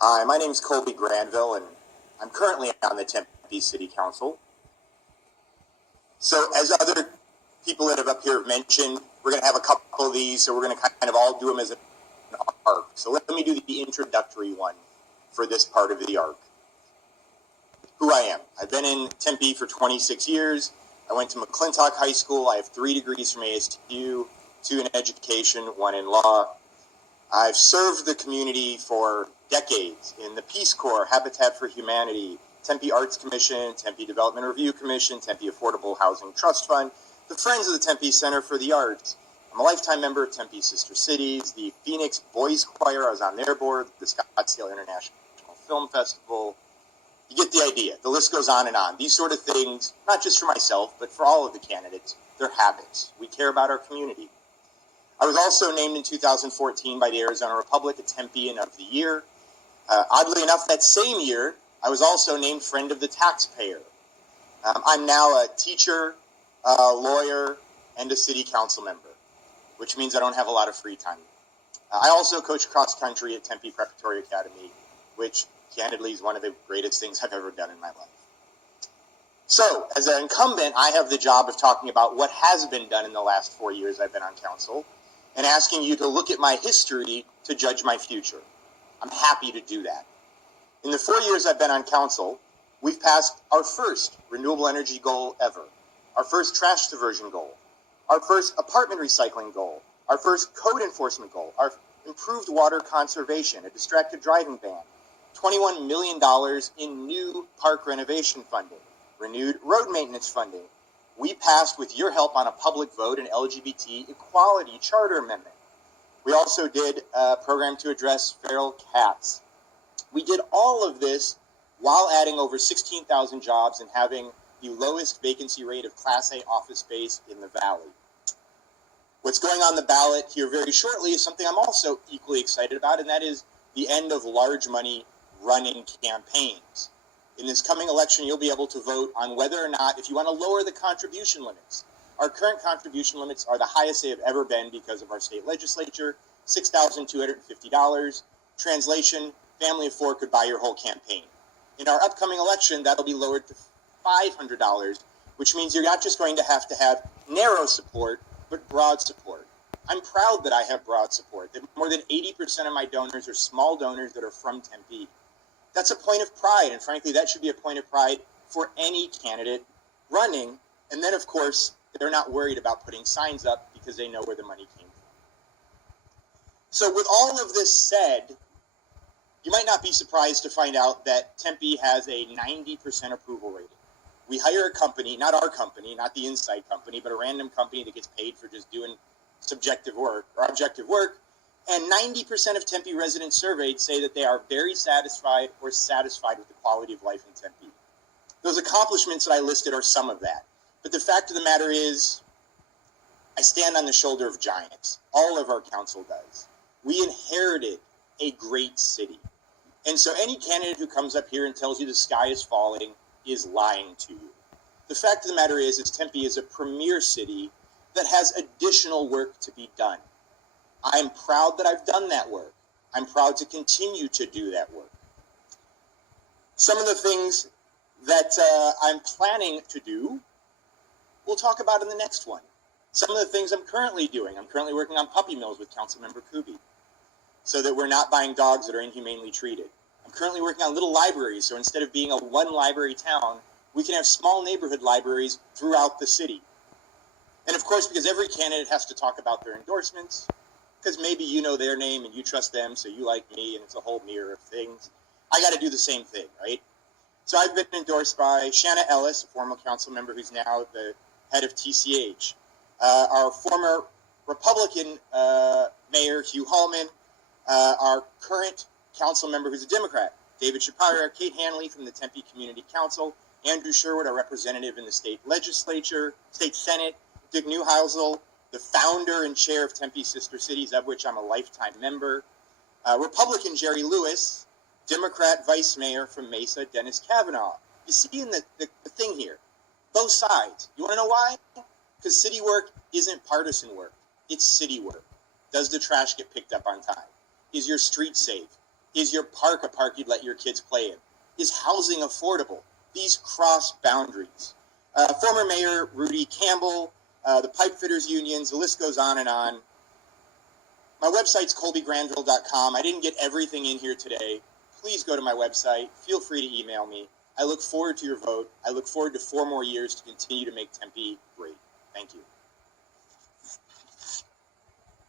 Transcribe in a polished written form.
Hi, my name is Kolby Granville, and I'm currently on the Tempe City Council. So, as other people that have up here have mentioned, we're going to have a couple of these, so we're going to kind of all do them as an arc. So let me do the introductory one for this part of the arc. Who I am. I've been in Tempe for 26 years. I went to McClintock High School. I have 3 degrees from ASU, 2 in education, 1 in law. I've served the community for decades in the Peace Corps, Habitat for Humanity, Tempe Arts Commission, Tempe Development Review Commission, Tempe Affordable Housing Trust Fund, the Friends of the Tempe Center for the Arts. I'm a lifetime member of Tempe Sister Cities, the Phoenix Boys Choir. I was on their board, the Scottsdale International Film Festival. You get the idea. The list goes on and on. These sort of things, not just for myself, but for all of the candidates, they're habits. We care about our community. I was also named in 2014 by the Arizona Republic a Tempean of the Year. Oddly enough, that same year, I was also named Friend of the Taxpayer. I'm now a teacher, a lawyer, and a city council member, which means I don't have a lot of free time. I also coach cross country at Tempe Preparatory Academy, which candidly is one of the greatest things I've ever done in my life. So, as an incumbent, I have the job of talking about what has been done in the last 4 years I've been on council, and asking you to look at my history to judge my future. I'm happy to do that. In the 4 years I've been on council, we've passed our first renewable energy goal ever, our first trash diversion goal, our first apartment recycling goal, our first code enforcement goal, our improved water conservation, a distracted driving ban, $21 million in new park renovation funding, renewed road maintenance funding. We passed, with your help, on a public vote, an LGBT equality charter amendment. We also did a program to address feral cats. We did all of this while adding over 16,000 jobs and having the lowest vacancy rate of Class A office space in the Valley. What's going on the ballot here very shortly is something I'm also equally excited about, and that is the end of large money running campaigns. In this coming election, you'll be able to vote on whether or not, if you want to lower the contribution limits. Our current contribution limits are the highest they have ever been because of our state legislature, $6,250. Translation, family of 4 could buy your whole campaign. In our upcoming election, that'll be lowered to $500, which means you're not just going to have narrow support, but broad support. I'm proud that I have broad support, that more than 80% of my donors are small donors that are from Tempe. That's a point of pride, and frankly, that should be a point of pride for any candidate running. And then, of course, they're not worried about putting signs up because they know where the money came from. So with all of this said, you might not be surprised to find out that Tempe has a 90% approval rating. We hire a company, not our company, not the inside company, but a random company that gets paid for just doing subjective work or objective work. And 90% of Tempe residents surveyed say that they are very satisfied or satisfied with the quality of life in Tempe. Those accomplishments that I listed are some of that. But the fact of the matter is, I stand on the shoulder of giants. All of our council does. We inherited a great city. And so any candidate who comes up here and tells you the sky is falling is lying to you. The fact of the matter is Tempe is a premier city that has additional work to be done. I'm proud that I've done that work. I'm proud to continue to do that work. Some of the things that I'm planning to do, we'll talk about in the next one. Some of the things I'm currently doing. I'm currently working on puppy mills with Councilmember Kolby, so that we're not buying dogs that are inhumanely treated. I'm currently working on little libraries, so instead of being a one-library town, we can have small neighborhood libraries throughout the city. And of course, because every candidate has to talk about their endorsements, because maybe you know their name and you trust them, so you like me, and it's a whole mirror of things. I got to do the same thing, right? So I've been endorsed by Shanna Ellis, a former council member who's now the head of TCH. Our former Republican mayor, Hugh Hallman, our current council member who's a Democrat, David Shapiro, Kate Hanley from the Tempe Community Council, Andrew Sherwood, our representative in the state legislature, state senate, Dick Neuheisel, the founder and chair of Tempe Sister Cities, of which I'm a lifetime member, Republican Jerry Lewis, Democrat vice mayor from Mesa, Dennis Kavanaugh. You see in the thing here, both sides. You want to know why? Because city work isn't partisan work. It's city work. Does the trash get picked up on time? Is your street safe? Is your park a park you'd let your kids play in? Is housing affordable? These cross boundaries. Former Mayor Rudy Campbell, the pipe fitters unions, the list goes on and on. My website's kolbygranville.com. I didn't get everything in here today. Please go to my website. Feel free to email me. I look forward to your vote. I look forward to 4 more years to continue to make Tempe great. Thank you.